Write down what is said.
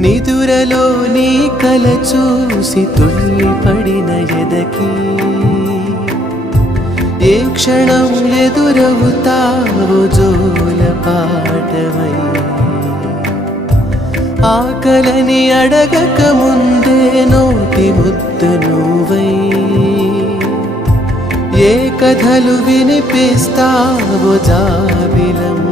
నిదురలో నీ కల చూసి తుళ్ళిపడిన ఎదకి ఏ క్షణం ఎదురవుతావో జోల పాటవై ఆకలని అడగక ముందే నోటి ముద్దు నువ్వై ఏ కథలు వినిపిస్తావో జాబిలమ్మ